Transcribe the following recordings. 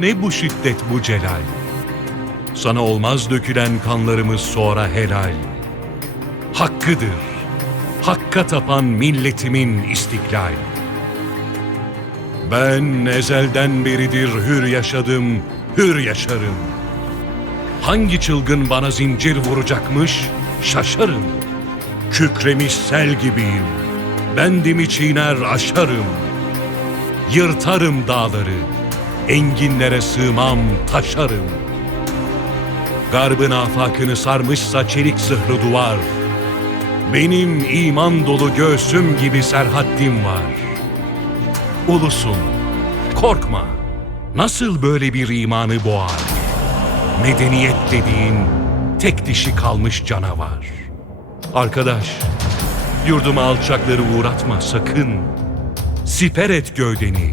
ne bu şiddet bu celal. Sana olmaz dökülen kanlarımız sonra helal. Hakkıdır, hakka tapan milletimin istiklal. Ben ezelden beridir hür yaşadım, hür yaşarım. Hangi çılgın bana zincir vuracakmış, şaşarım. Kükremiş sel gibiyim, bendimi çiğner aşarım. Yırtarım dağları, enginlere sığmam taşarım. Garbın afakını sarmışsa çelik zırhlı duvar, benim iman dolu göğsüm gibi serhaddim var. Ulusun, korkma, nasıl böyle bir imanı boğar? Medeniyet dediğin tek dişi kalmış canavar. Arkadaş, yurduma alçakları uğratma sakın. Siper et gövdeni,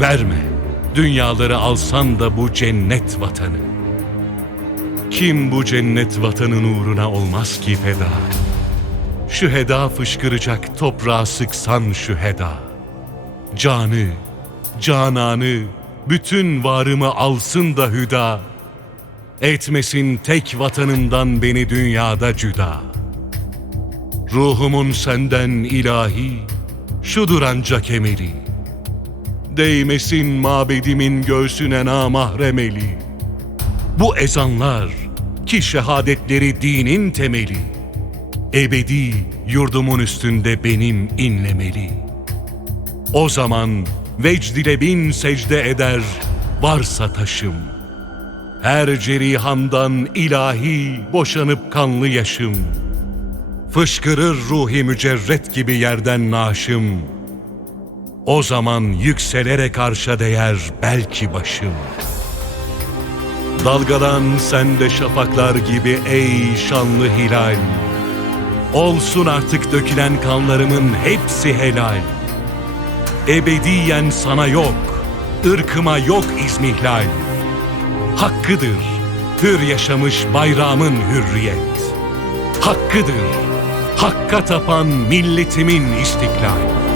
Verme, dünyaları alsan da bu cennet vatanı. Kim bu cennet vatanın uğruna olmaz ki feda? Şu heda fışkıracak toprağa sıksan şu heda. Canı, cananı, bütün varımı alsın da hüda. Etmesin tek vatanından beni dünyada cüda. Ruhumun senden ilahi, şudur ancak emeli. Değmesin mabedimin göğsüne namahremeli. Bu ezanlar ki şehadetleri dinin temeli. Ebedi yurdumun üstünde benim inlemeli. O zaman vecd ile bin secde eder varsa taşım. Her cerihamdan ilahi boşanıp kanlı yaşım. Fışkırır ruhi mücerret gibi yerden naşım. O zaman yükselerek arşa değer belki başım. Dalgalan sende şafaklar gibi ey şanlı hilal. Olsun artık dökülen kanlarımın hepsi helal. Ebediyen sana yok, ırkıma yok izmihlal. Hakkıdır, hür yaşamış bayrağımın hürriyet. Hakkıdır, hakka tapan milletimin istiklal.